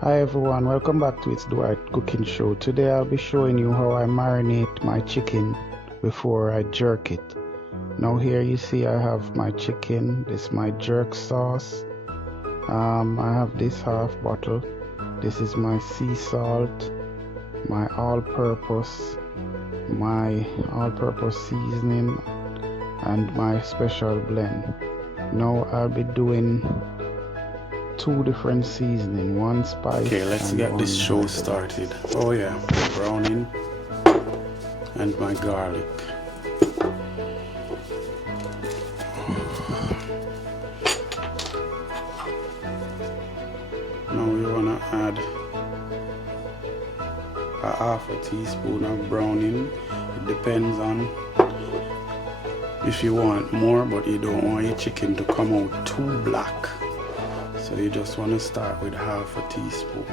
Hi everyone, welcome back to It's Dwight Cooking Show. Today I'll be showing you how I marinate my chicken before I jerk it. Now here you see I have my chicken, this is my jerk sauce. I have this half bottle. This is my sea salt, my all-purpose seasoning, and my special blend. Now I'll be doing two different seasoning, one spice. Okay, let's get this show started. Oh yeah, browning and my garlic. Now we wanna add a half a teaspoon of browning. It depends on if you want more, but you don't want your chicken to come out too black. So you just want to start with half a teaspoon.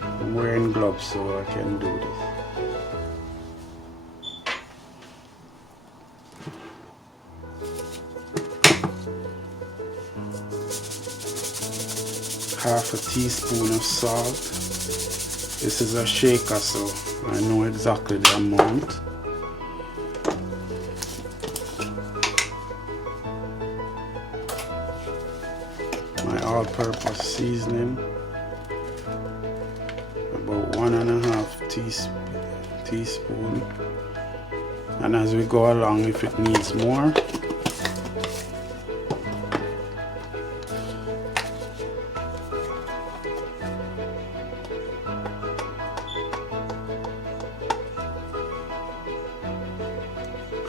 I'm wearing gloves so I can do this. Half a teaspoon of salt. This is a shaker, so I know exactly the amount. My all-purpose seasoning, about 1.5 teaspoon, and as we go along, if it needs more,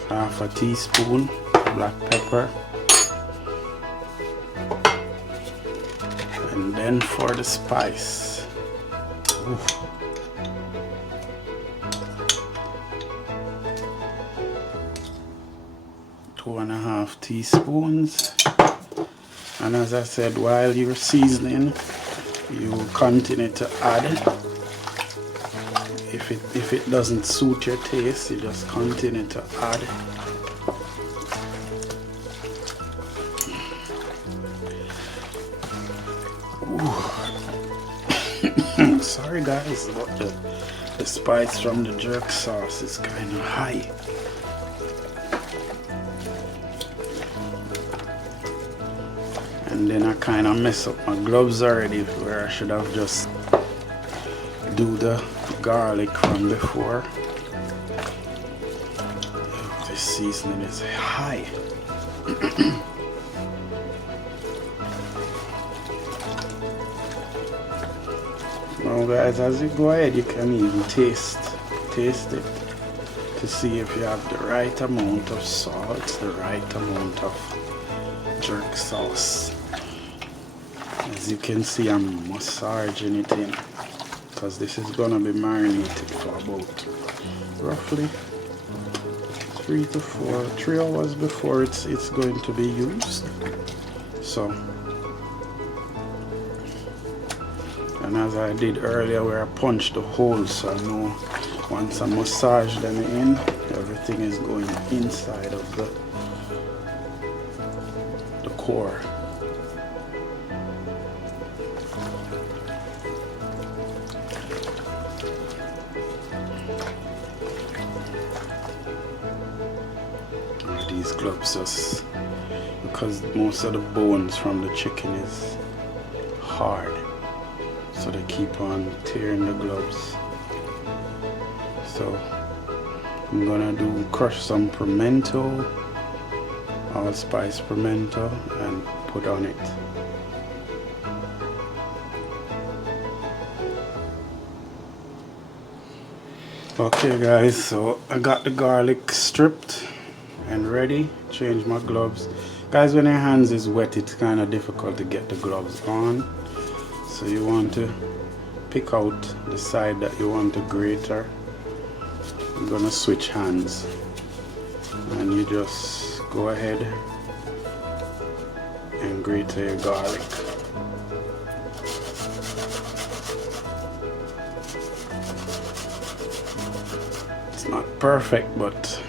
half a teaspoon black pepper. And then for the spice, 2.5 teaspoons. And as I said, while you're seasoning, you continue to add. If it doesn't suit your taste, you just continue to add. Sorry guys, but the spice from the jerk sauce is kind of high. And then I kind of mess up my gloves already, where I should have just do the garlic from before. This seasoning is high. Now guys, as you go ahead, you can even taste it to see if you have the right amount of salt, the right amount of jerk sauce. As you can see, I'm massaging it in because this is gonna be marinated for about roughly 3 hours before it's going to be used. So, and as I did earlier where I punched the holes, so I know once I massage them in, everything is going inside of the core. These gloves just, because most of the bones from the chicken is hard, so they keep on tearing the gloves. So I'm gonna crush some pimento, allspice pimento, and put on it. Okay guys, so I got the garlic stripped and ready. Change my gloves. Guys, when your hands is wet, it's kind of difficult to get the gloves on. So you want to pick out the side that you want to grate. I'm gonna switch hands, and you just go ahead and grate your garlic. It's not perfect, but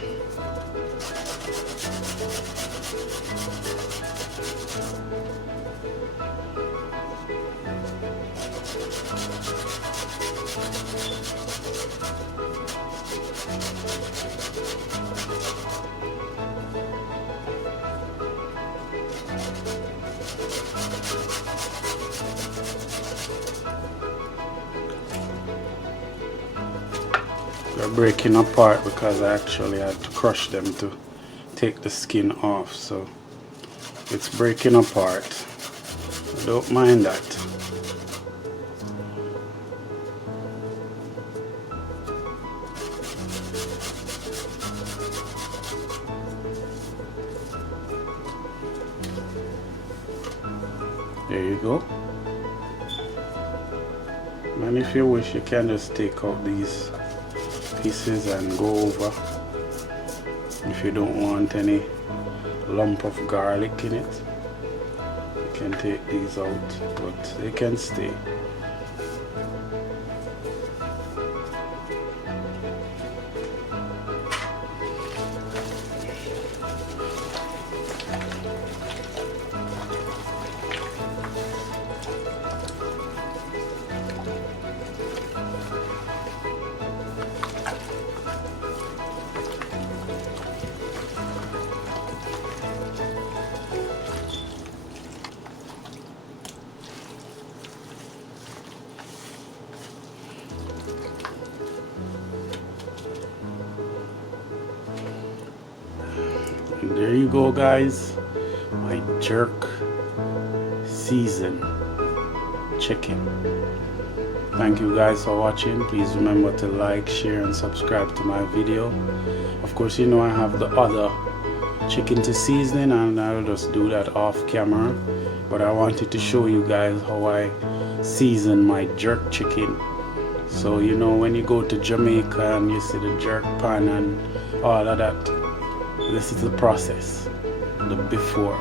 They're breaking apart because I actually had to crush them to take the skin off, so it's breaking apart. I don't mind that. There you go. And if you wish, you can just take out these pieces and go over if you don't want any lump of garlic in it. You can take these out, but they can stay. And there you go, guys, my jerk seasoned chicken. Thank you guys for watching. Please remember to like, share and subscribe to my video. Of course, you know I have the other chicken to season and I'll just do that off camera, but I wanted to show you guys how I season my jerk chicken. So you know, when you go to Jamaica and you see the jerk pan and all of that, this is the process, the before.